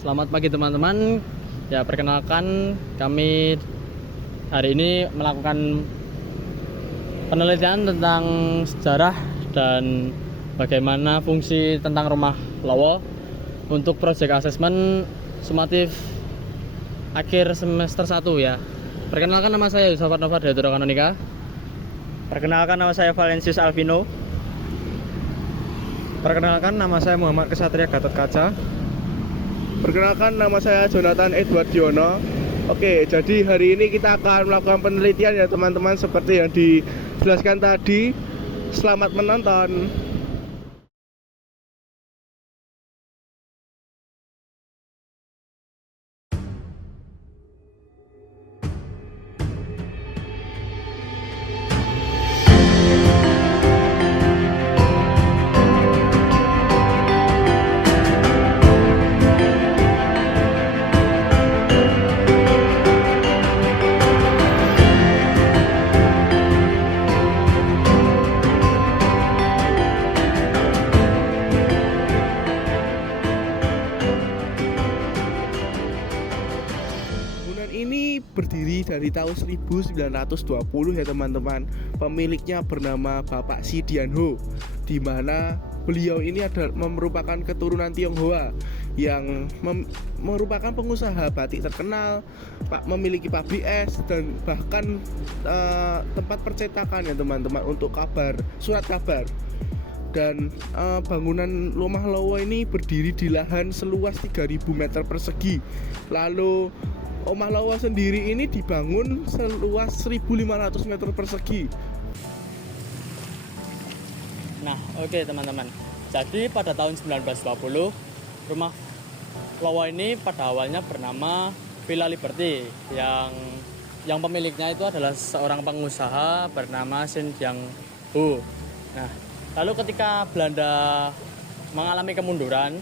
Selamat pagi teman-teman. Ya, perkenalkan kami hari ini melakukan penelitian tentang sejarah dan bagaimana fungsi tentang rumah Lowo untuk proyek asesmen sumatif akhir semester 1 ya. Perkenalkan, nama saya Yusuf Nova dari Kanonika. Perkenalkan, nama saya Valensius Alvino. Perkenalkan, nama saya Muhammad Kesatria Gatot Kaca. Perkenalkan, nama saya Jonathan Edward Diono. Oke, jadi hari ini kita akan melakukan penelitian ya teman-teman, seperti yang dijelaskan tadi. Selamat menonton. Ini berdiri dari tahun 1920 ya teman-teman. Pemiliknya bernama Bapak Sidian Ho, di mana beliau ini adalah merupakan keturunan Tionghoa yang merupakan pengusaha batik terkenal, memiliki pabrik es dan bahkan tempat percetakan ya teman-teman untuk surat kabar. Dan bangunan rumah Lowo ini berdiri di lahan seluas 3.000 meter persegi. Lalu Omah Lowo sendiri ini dibangun seluas 1.500 meter persegi. Nah, oke teman-teman. Jadi pada tahun 1920, rumah Lowo ini pada awalnya bernama Villa Liberty, yang pemiliknya itu adalah seorang pengusaha bernama Sin Jiang Ho. Nah, lalu ketika Belanda mengalami kemunduran,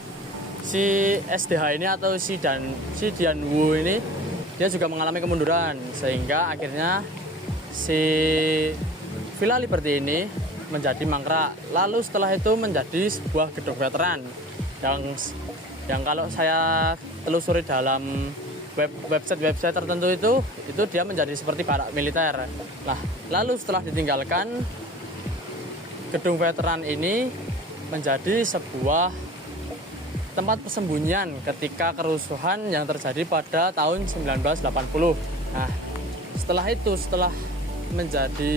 si SDH ini atau si Dian Wu ini dia juga mengalami kemunduran, sehingga akhirnya si Villa Liberty ini menjadi mangkrak. Lalu setelah itu menjadi sebuah gedung veteran yang kalau saya telusuri dalam website tertentu itu dia menjadi seperti barak militer. Nah, lalu setelah ditinggalkan, gedung veteran ini menjadi sebuah tempat persembunyian ketika kerusuhan yang terjadi pada tahun 1980. Nah, setelah menjadi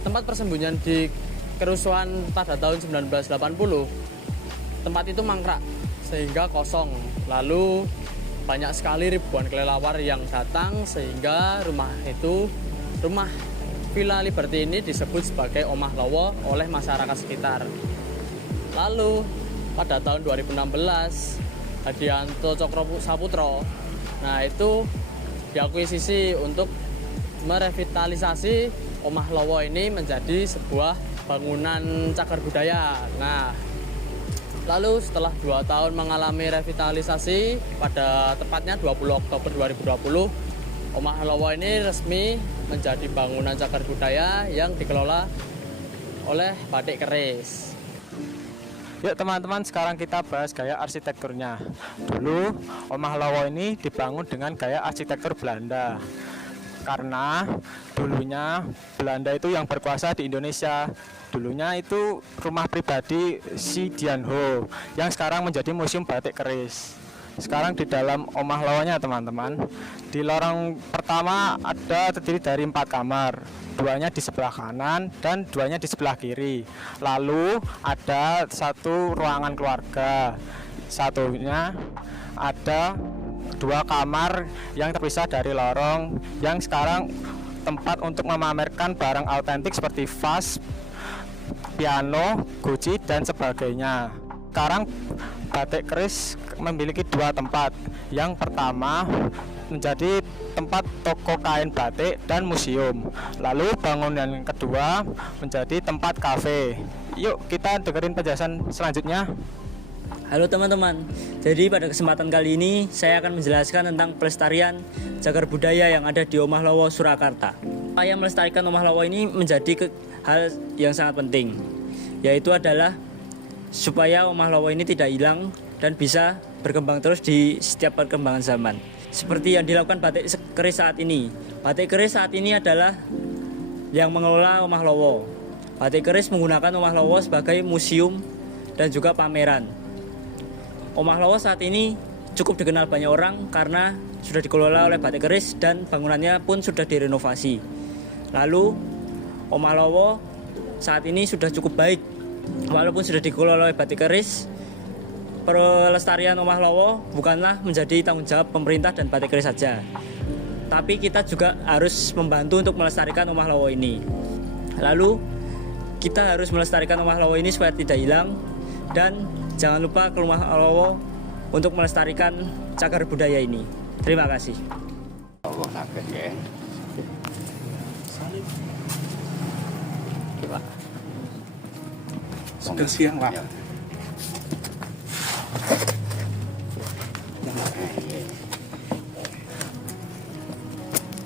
tempat persembunyian di kerusuhan pada tahun 1980, tempat itu mangkrak sehingga kosong. Lalu banyak sekali ribuan kelelawar yang datang, sehingga rumah Villa Liberty ini disebut sebagai Omah Lowo oleh masyarakat sekitar. Lalu pada tahun 2016, Hadianto Cokro Saputro, nah itu diakuisisi untuk merevitalisasi Omah Lowo ini menjadi sebuah bangunan cagar budaya. Nah, lalu setelah 2 tahun mengalami revitalisasi, pada tepatnya 20 Oktober 2020, Omah Lowo ini resmi menjadi bangunan cagar budaya yang dikelola oleh Batik Keris. Yuk teman-teman, sekarang kita bahas gaya arsitekturnya. Dulu Omah Lowo ini dibangun dengan gaya arsitektur Belanda, karena dulunya Belanda itu yang berkuasa di Indonesia. Dulunya itu rumah pribadi si Dian Ho, yang sekarang menjadi Museum Batik Keris. Sekarang di dalam Omah Lowonya teman-teman, di lorong pertama terdiri dari 4 kamar, 2-nya di sebelah kanan dan 2-nya di sebelah kiri. Lalu ada 1 ruangan keluarga, satunya ada 2 kamar yang terpisah dari lorong, yang sekarang tempat untuk memamerkan barang autentik seperti vas, piano, guci dan sebagainya. Sekarang Batik Keris memiliki 2 tempat. Yang pertama menjadi tempat toko kain batik dan museum. Lalu bangunan yang kedua menjadi tempat kafe. Yuk kita dengerin penjelasan selanjutnya. Halo teman-teman, jadi pada kesempatan kali ini saya akan menjelaskan tentang pelestarian cagar budaya yang ada di Omah Lowo, Surakarta. Upaya melestarikan Omah Lowo ini menjadi hal yang sangat penting, yaitu adalah supaya Omah Lowo ini tidak hilang dan bisa berkembang terus di setiap perkembangan zaman. Seperti yang dilakukan batik keris saat ini. Batik keris saat ini adalah yang mengelola Omah Lowo. Batik keris menggunakan Omah Lowo sebagai museum dan juga pameran. Omah Lowo saat ini cukup dikenal banyak orang karena sudah dikelola oleh batik keris dan bangunannya pun sudah direnovasi. Lalu Omah Lowo saat ini sudah cukup baik. Walaupun sudah dikelola oleh batik keris, pelestarian Omah Lowo bukanlah menjadi tanggung jawab pemerintah dan batik keris saja. Tapi kita juga harus membantu untuk melestarikan Omah Lowo ini. Lalu kita harus melestarikan Omah Lowo ini supaya tidak hilang, dan jangan lupa ke Omah Lowo untuk melestarikan cagar budaya ini. Terima kasih. Allah sakit ya. Pak. Sudah siang, Pak. Ya.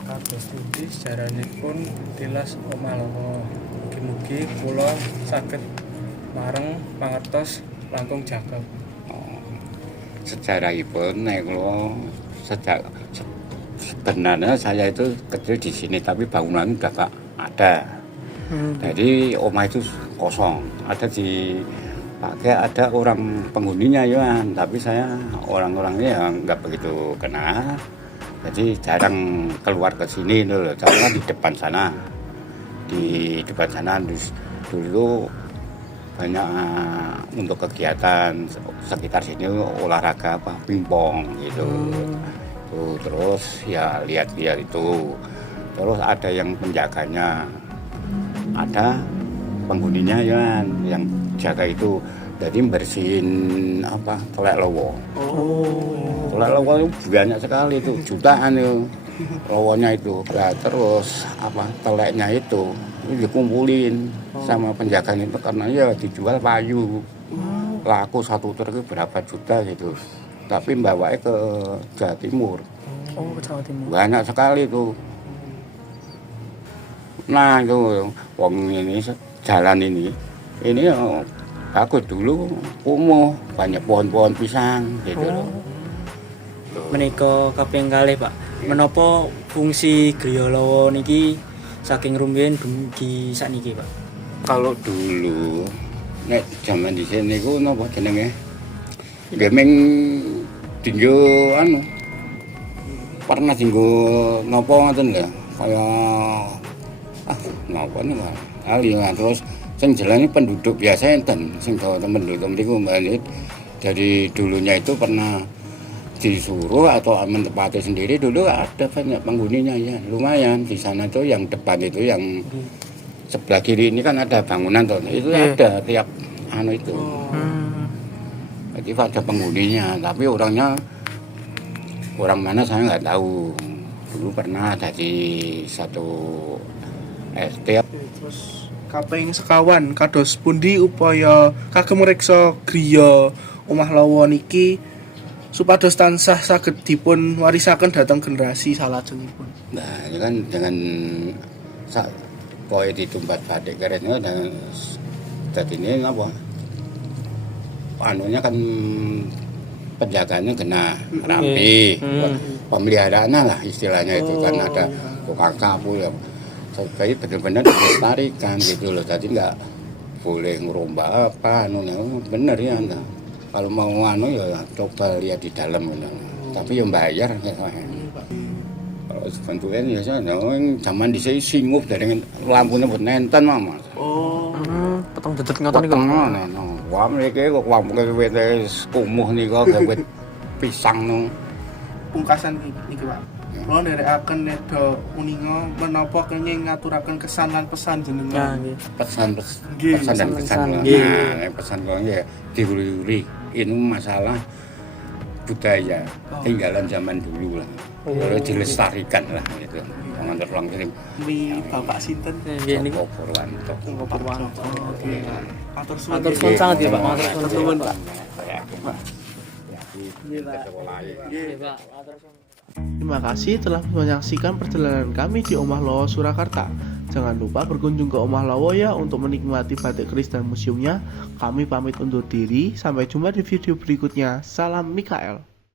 Kados pundi sejaranipun tilas Omah Lowo. Mugi-mugi kula saged mareng pangertos langkung jagad. Sejarahipun nek kula sebenarnya saya itu kecil di sini tapi bangunan udah gak ada. Jadi omah itu kosong. Ada ada orang penghuninya ya, tapi saya orang-orangnya ya nggak begitu kenal. Jadi jarang keluar ke sini dulu. Karena di depan sana, dulu banyak untuk kegiatan sekitar sini olahraga apa pingpong gitu. Terus ya lihat-lihat itu. Terus ada yang penjaganya, ada penghuninya ya yang jaga itu. Jadi bersihin apa telek lowo. Telek lowo itu banyak sekali itu, jutaan itu lowonya itu. Nah, terus apa teleknya itu dikumpulin sama penjaganya itu karena ya dijual payu. Laku satu truk itu berapa juta gitu. Tapi bawanya ke Jawa Timur. Oh, Jawa Timur. Banyak sekali itu. Nah itu wong ini jalan ini bagus dulu kumuh, banyak pohon-pohon pisang gitu loh. Menika kaping kalih, Pak. Menapa fungsi Griya Lowo niki saking rumiyin dumugi sakniki, Pak? Kalau dulu nek zaman di sini ku napa jenenge? Gemeng tinggo pernah tinggo napa ngoten lho. Kaya napa nih Pak? Terus sing jelane penduduk biasa enten sing penduduk mriku Mbak. Dari dulunya itu pernah disuruh atau menempati sendiri dulu ada banyak penghuninya ya lumayan di sana tuh yang depan itu yang sebelah kiri ini kan ada bangunan tuh itu ada tiap itu jadi ada penghuninya tapi orang mana saya nggak tahu dulu pernah ada di satu RT. Terus kaping sekawan kados pundi upaya kagem ngreksa griya Omah Lowo niki supados tansah saged dipun warisaken dhateng generasi salajengipun. Nah, ini kan dengan koe ditumpat batik kerisnya dan jadi ini apa? Anunya kan penjagaannya kena rapi, pemeliharaannya lah istilahnya itu kan ada tukang sapu ya. Jadi benar-benar dilestarikan gitu loh. Jadi nggak boleh ngerombak apa anunya bener ya enggak. Kalau mau ya coba lihat di dalam gitu. Tapi yang bayar ya. Kalau sebetulnya ya zaman dhisik singup dari lampunya buat nenten Mas. Peteng dedet ngoten niku. Wah mriki kok lampuke wis kumuh nika gawe pisang no. Pungkasan niki Pak. Kula nderekaken nedha uninga menapa kenging ngaturaken kesan lan pesan jenengan. Pesan dan kesan. Nah, pesan kok ya diuri-uri ini masalah budaya tinggalan zaman dulu lah. Kalau dilestarikan lah gitu. Mengantar ulang kirim. Ini Bapak sinten? Nggih niku Purwanto. Purwanto. Oke. Matur suwun. matur suwun sangat ya, Pak. Matur suwun, Pak. Ya, Pak. Ya, di sekolah. Nggih, Pak. Matur suwun. Terima kasih telah menyaksikan perjalanan kami di Omah Lawa Surakarta. Jangan lupa berkunjung ke Omah Lawa ya untuk menikmati batik keris dan museumnya. Kami pamit undur diri, sampai jumpa di video berikutnya. Salam Mikael.